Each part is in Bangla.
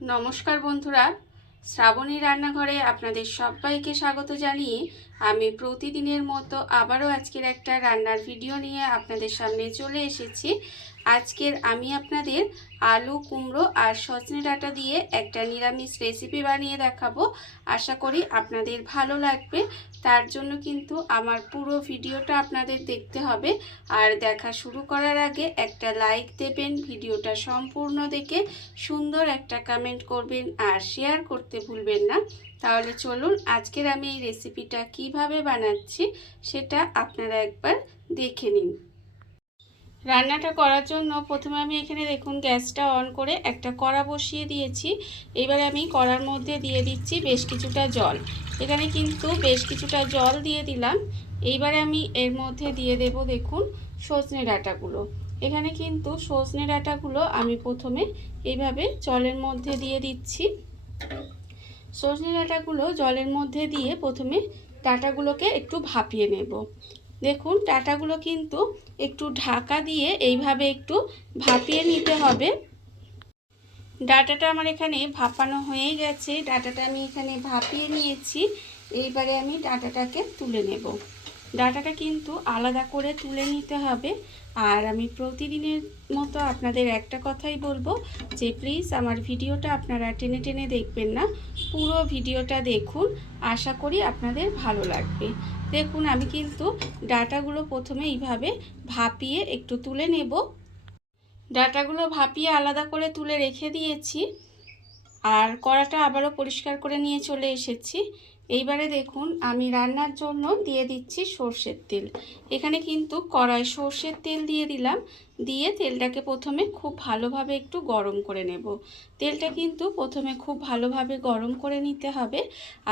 নমস্কার বন্ধুরা, শ্রাবণী রান্নাঘরে আপনাদের সবাইকে স্বাগত জানিয়ে আমি প্রতিদিনের মতো আবারও আজকের একটা রান্নার ভিডিও নিয়ে আপনাদের সামনে চলে এসেছি। আজকের আমি আপনাদের আলু কুমড়ো আর সজনে ডাঁটা দিয়ে একটা নিরামিষ রেসিপি বানিয়ে দেখাবো। আশা করি আপনাদের ভালো লাগবে। তার জন্য কিন্তু আমার পুরো ভিডিওটা আপনাদের দেখতে হবে। আর দেখা শুরু করার আগে একটা লাইক দেবেন, ভিডিওটা সম্পূর্ণ দেখে সুন্দর একটা কমেন্ট করবেন আর শেয়ার করতে ভুলবেন না। তাহলে চলুন আজকের আমি এই রেসিপিটা কিভাবে বানাচ্ছি সেটা আপনারা একবার দেখে নিন। রান্নাটা করার জন্য প্রথমে আমি এখানে দেখুন গ্যাসটা অন করে একটা কড়া বসিয়ে দিয়েছি। এবারে আমি কড়ার মধ্যে দিয়ে দিচ্ছি বেশ কিছুটা জল। এখানে কিন্তু বেশ কিছুটা জল দিয়ে দিলাম। এইবারে আমি এর মধ্যে দিয়ে দেব দেখুন সজনে ডাঁটাগুলো। এখানে কিন্তু সজনে ডাঁটাগুলো আমি প্রথমে এইভাবে জলের মধ্যে দিয়ে দিচ্ছি। সজনে ডাঁটাগুলো জলের মধ্যে দিয়ে প্রথমে ডাঁটাগুলোকে একটু ভাপিয়ে নেব। দেখুন ডাঁটাগুলো কিন্তু একটু ঢাকা দিয়ে এইভাবে একটু ভাপিয়ে নিতে হবে। ডাঁটাটা আমার এখানে ভাপানো হয়ে গেছে, ডাঁটাটা আমি এখানে ভাপিয়ে নিয়েছি। এইবারে আমি ডাঁটাটাকে তুলে নেব। ডাঁটাটা কিন্তু আলাদা করে তুলে নিতে হবে। আর আমি প্রতিদিনের মতো আপনাদের একটা কথাই বলবো যে প্লিজ আমার ভিডিওটা আপনারা টেনে টেনে দেখবেন না, পুরো ভিডিওটা দেখুন, আশা করি আপনাদের ভালো লাগবে। দেখুন আমি কিন্তু ডাঁটাগুলো প্রথমে এইভাবে ভাপিয়ে একটু তুলে নেব। ডাঁটাগুলো ভাপিয়ে আলাদা করে তুলে রেখে দিয়েছি। আর কড়াটা আবারও পরিষ্কার করে নিয়ে চলে এসেছি। এইবারে দেখুন আমি রান্নার জন্য দিয়ে দিচ্ছি সর্ষের তেল। এখানে কিন্তু কড়াই সর্ষের তেল দিয়ে দিলাম। দিয়ে তেলটাকে প্রথমে খুব ভালোভাবে একটু গরম করে নেব। তেলটা কিন্তু প্রথমে খুব ভালোভাবে গরম করে নিতে হবে।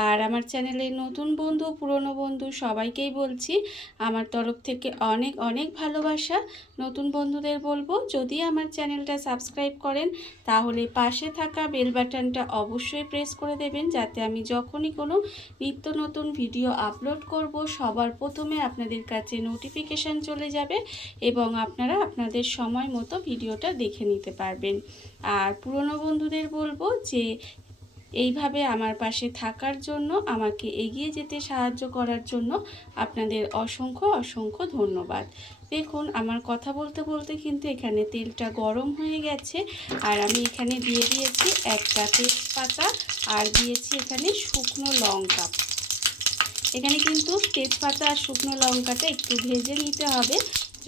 আর আমার চ্যানেলে নতুন বন্ধু পুরনো বন্ধু সবাইকেই বলছি আমার তরফ থেকে অনেক অনেক ভালোবাসা। নতুন বন্ধুদের বলবো যদি আমার চ্যানেলটা সাবস্ক্রাইব করেন তাহলে পাশে থাকা বেল বাটনটা অবশ্যই প্রেস করে দেবেন, যাতে আমি যখনই কোনো নিত্য নতুন ভিডিও আপলোড করব সবার প্রথমে আপনাদের কাছে নোটিফিকেশান চলে যাবে এবং আপনারা আপনাদের সময় মতো ভিডিওটা দেখে নিতে পারবেন। আর পুরনো বন্ধুদের বলবো যে এইভাবে আমার পাশে থাকার জন্য, আমাকে এগিয়ে যেতে সাহায্য করার জন্য আপনাদের অসংখ্য অসংখ্য ধন্যবাদ। দেখুন আমার কথা বলতে বলতে কিন্তু এখানে তেলটা গরম হয়ে গেছে। আর আমি এখানে দিয়ে দিয়েছি একটা তেজপাতা আর দিয়েছি এখানে শুকনো লঙ্কা। এখানে কিন্তু তেজপাতা আর শুকনো লঙ্কাটা একটু ভেজে নিতে হবে।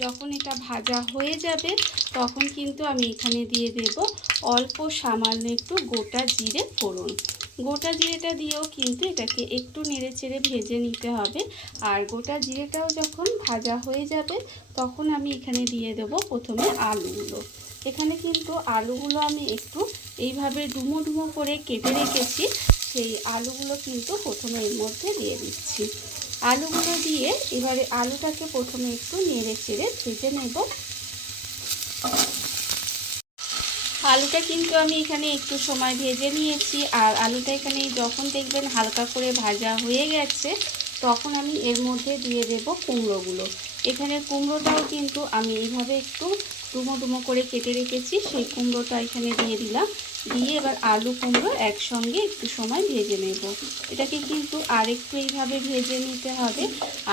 যখন এটা ভাজা হয়ে যাবে তখন কিন্তু আমি এখানে দিয়ে দেব অল্প সামান্য একটু গোটা জিরে ফোড়ন। গোটা জিরেটা দিয়েও কিন্তু এটাকে একটু নেড়েচেড়ে ভেজে নিতে হবে। আর গোটা জিরেটাও যখন ভাজা হয়ে যাবে তখন আমি এখানে দিয়ে দেব প্রথমে আলুগুলো। এখানে কিন্তু আলুগুলো আমি একটু এইভাবে ডুমো ডুমো করে কেটে রেখেছি, সেই আলুগুলো কিন্তু প্রথমে এর মধ্যে দিয়ে দিচ্ছি। আলুগুলো দিয়ে এবারে আলুটাকে প্রথমে একটু নেড়ে চেড়ে ভেজে নেব। আলুটা কিন্তু আমি এখানে একটু সময় ভেজে নিয়েছি। আর আলুটা এখানে যখন দেখবেন হালকা করে ভাজা হয়ে গেছে তখন আমি এর মধ্যে দিয়ে দেব কুমড়োগুলো। এখানে কুমড়োটাও কিন্তু আমি এইভাবে একটু ডুমো ডুমো করে কেটে রেখেছি, সেই কুমড়োটা এখানে দিয়ে দিলাম। দিয়ে এবার আলু কুমড়ো একসঙ্গে একটু সময় ভেজে নেব। এটাকে কিন্তু আরেকটু এইভাবে ভেজে নিতে হবে।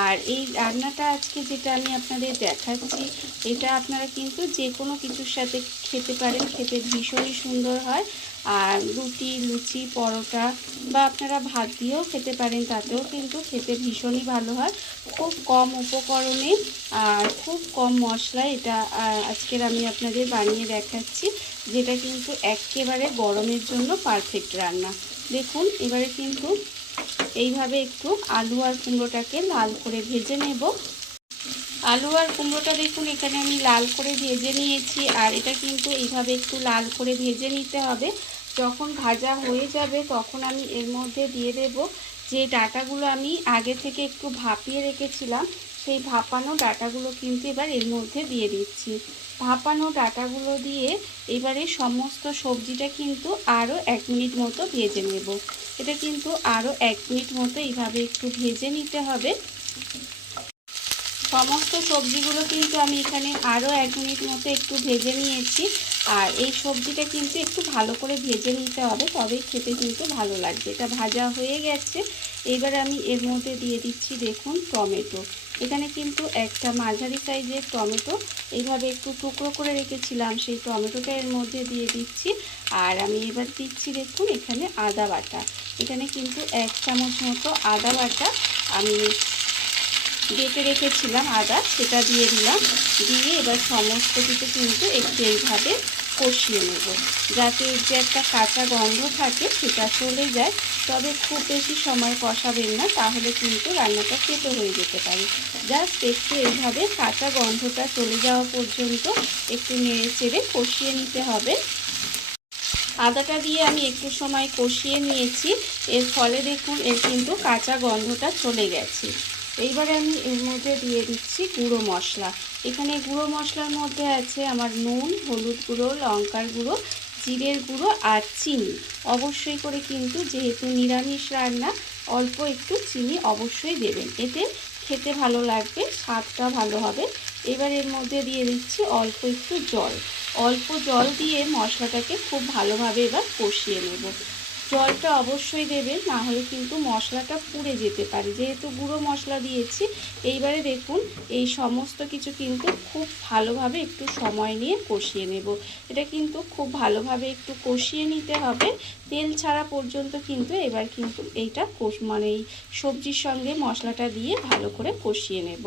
আর এই রান্নাটা আজকে যেটা আমি আপনাদের দেখাচ্ছি এটা আপনারা কিন্তু যে কোনো কিছুর সাথে খেতে পারেন, খেতে ভীষণই সুন্দর হয়। আর রুটি লুচি পরোটা বা আপনারা ভাত দিয়েও খেতে পারেন, তাতেও কিন্তু খেতে ভীষণই ভালো হয়। খুব কম উপকরণে আর খুব কম মশলায় এটা আজকের আমি আপনাদের বানিয়ে দেখাচ্ছি, যেটা কিন্তু একেবারে গরমের জন্য পারফেক্ট রান্না। দেখুন এবারে কিন্তু এইভাবে একটু আলু আর কুমড়োটাকে লাল করে ভেজে নেব। আলু আর কুমড়োটা দেখুন এখানে আমি লাল করে ভেজে নিয়েছি। আর এটা কিন্তু এইভাবে একটু লাল করে ভেজে নিতে হবে। যখন ভাজা হয়ে যাবে তখন আমি এর মধ্যে দিয়ে দেব যে ডাঁটাগুলো আমি আগে থেকে একটু ভাপিয়ে রেখেছিলাম, সেই ভাপানো ডাঁটাগুলো কিন্তু এবার এর মধ্যে দিয়ে দিচ্ছি। ভাপানো ডাঁটাগুলো দিয়ে এবারে সমস্ত সবজিটা কিন্তু আরও 1 মিনিট মতো ভেজে নেব। এটা কিন্তু আরও 1 মিনিট মতো এইভাবে একটু ভেজে নিতে হবে। সমস্ত সবজিগুলো কিন্তু আমি এখানে আরও 1 মিনিট মতো একটু ভেজে নিয়েছি। আর এই সবজিটা কিন্তু একটু ভালো করে ভেজে নিতে হবে, তবেই খেতে কিন্তু ভালো লাগবে। এটা ভাজা হয়ে গেছে। এবারে আমি এর মধ্যে দিয়ে দিচ্ছি দেখুন টমেটো। এখানে কিন্তু একটা মাঝারি সাইজের টমেটো এইভাবে একটু টুকরো করে রেখেছিলাম, সেই টমেটোটা এর মধ্যে দিয়ে দিচ্ছি। আর আমি এবার দিচ্ছি দেখুন এখানে আদা বাটা। এখানে কিন্তু 1 চামচ মতো আদা বাটা আমি বেটে রেখেছিলাম আদা, সেটা দিয়ে দিলাম। দিয়ে এবার সমস্ত কিছু কিন্তু একটু এইভাবে কষিয়ে নেব, যাতে যে একটা কাঁচা গন্ধ থাকে সেটা চলে যায়। তবে খুব বেশি সময় কষাবেন না, তাহলে কিন্তু রান্নাটা তেতো হয়ে যেতে পারে। জাস্ট একটু এইভাবে কাঁচা গন্ধটা চলে যাওয়া পর্যন্ত একটু নেড়ে চেড়ে কষিয়ে নিতে হবে। আদাটা দিয়ে আমি একটু সময় কষিয়ে নিয়েছি। এর ফলে দেখুন এর কিন্তু কাঁচা গন্ধটা চলে গেছে। এইবারে আমি এর মধ্যে দিয়ে দিচ্ছি গুঁড়ো মশলা। এখানে গুঁড়ো মশলার মধ্যে আছে আমার নুন, হলুদ গুঁড়ো, লঙ্কার গুঁড়ো, জিরের গুঁড়ো আর চিনি। অবশ্যই করে কিন্তু যেহেতু নিরামিষ রান্না, অল্প একটু চিনি অবশ্যই দেবেন, এতে খেতে ভালো লাগবে, স্বাদটা ভালো হবে। এবার এর মধ্যে দিয়ে দিচ্ছি অল্প একটু জল। অল্প জল দিয়ে মশলাটাকে খুব ভালোভাবে এবার কষিয়ে নেব। জলটা অবশ্যই দেবেন, না হলে কিন্তু মশলাটা পুড়ে যেতে পারে, যেহেতু গুঁড়ো মশলা দিয়েছি। এইবারে দেখুন এই সমস্ত কিছু কিন্তু খুব ভালোভাবে একটু সময় নিয়ে কষিয়ে নেব। এটা কিন্তু খুব ভালোভাবে একটু কষিয়ে নিতে হবে, তেল ছাড়া পর্যন্ত কিন্তু এবার কিন্তু এইটা মানে এই সবজির সঙ্গে মশলাটা দিয়ে ভালো করে কষিয়ে নেব।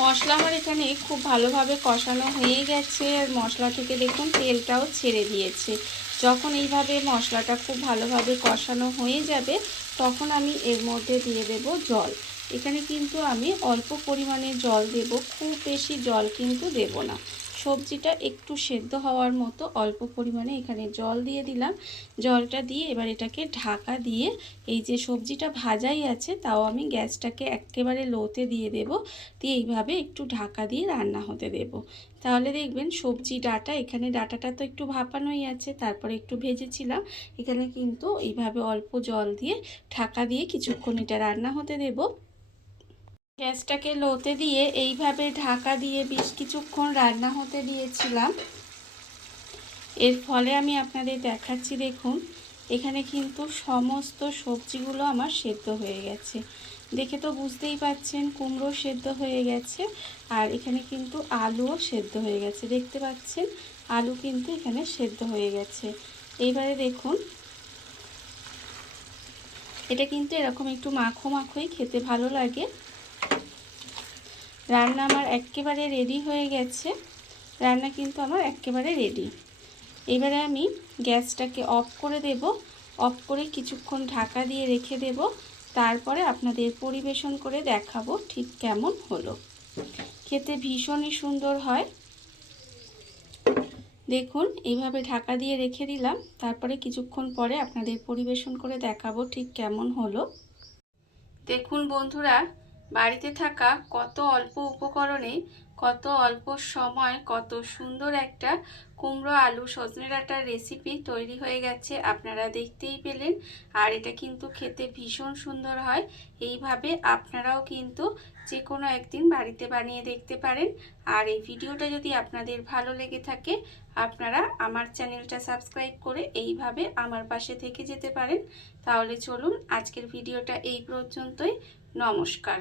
মশলা আমার এখানে খুব ভালোভাবে কষানো হয়ে গেছে, আর মশলা থেকে দেখুন তেলটাও ছেড়ে দিয়েছে। যখন এইভাবে মশলাটা খুব ভালোভাবে কষানো হয়ে যাবে, তখন আমি এর মধ্যে দিয়ে দেব জল। এখানে কিন্তু আমি অল্প পরিমাণে জল দেব, খুব বেশি জল কিন্তু দেব না। সবজিটা একটু সেদ্ধ হওয়ার মতো অল্প পরিমাণে এখানে জল দিয়ে দিলাম। জলটা দিয়ে এবার এটাকে ঢাকা দিয়ে, এই যে সবজিটা ভাজাই আছে তাও আমি গ্যাসটাকে একেবারে লোতে দিয়ে দেব। দিয়ে এইভাবে একটু ঢাকা দিয়ে রান্না হতে দেব। তাহলে দেখবেন সবজি ডাঁটা, এখানে ডাঁটাটা তো একটু ভাপানোই আছে, তারপরে একটু ভেজেছিলাম। এখানে কিন্তু এইভাবে অল্প জল দিয়ে ঢাকা দিয়ে কিছুক্ষণ এটা রান্না হতে দেব। গ্যাসটাকে লোতে দিয়ে এইভাবে ঢাকা দিয়ে বেশ কিছুক্ষণ রান্না হতে দিয়েছিলাম। এর ফলে আমি আপনাদের দেখাচ্ছি দেখুন এখানে কিন্তু সমস্ত সবজিগুলো আমার সেদ্ধ হয়ে গেছে। দেখে তো বুঝতেই পাচ্ছেন কুমড়ো সেদ্ধ হয়ে গেছে, আর এখানে কিন্তু আলুও সেদ্ধ হয়ে গেছে। দেখতে পাচ্ছেন আলু কিন্তু এখানে সেদ্ধ হয়ে গেছে। এইবারে দেখুন এটা কিন্তু এরকম একটু মাখো মাখোই খেতে ভালো লাগে। রান্না আমার একেবারে রেডি হয়ে গেছে। রান্না কিন্তু আমার একেবারে রেডি। এবারে আমি গ্যাসটাকে অফ করে দেব। অফ করে কিছুক্ষণ ঢাকা দিয়ে রেখে দেব। তারপরে আপনাদের পরিবেশন করে দেখাবো ঠিক কেমন হলো। খেতে ভীষণই সুন্দর হয়। দেখুন এইভাবে ঢাকা দিয়ে রেখে দিলাম, তারপরে কিছুক্ষণ পরে আপনাদের পরিবেশন করে দেখাবো ঠিক কেমন হলো। দেখুন বন্ধুরা, বাড়িতে থাকা কত অল্প উপকরণে, কত অল্প সময়, কত সুন্দর একটা কুমড়ো আলু সজনে ডাঁটার রেসিপি তৈরি হয়ে গেছে, আপনারা দেখতেই পেলেন। আর এটা কিন্তু খেতে ভীষণ সুন্দর হয়। এইভাবে আপনারাও কিন্তু যে কোনো একদিন বাড়িতে বানিয়ে দেখতে পারেন। আর এই ভিডিওটা যদি আপনাদের ভালো লেগে থাকে, আপনারা আমার চ্যানেলটা সাবস্ক্রাইব করে এইভাবে আমার পাশে থেকে যেতে পারেন। তাহলে চলুন আজকের ভিডিওটা এই পর্যন্তই। নমস্কার।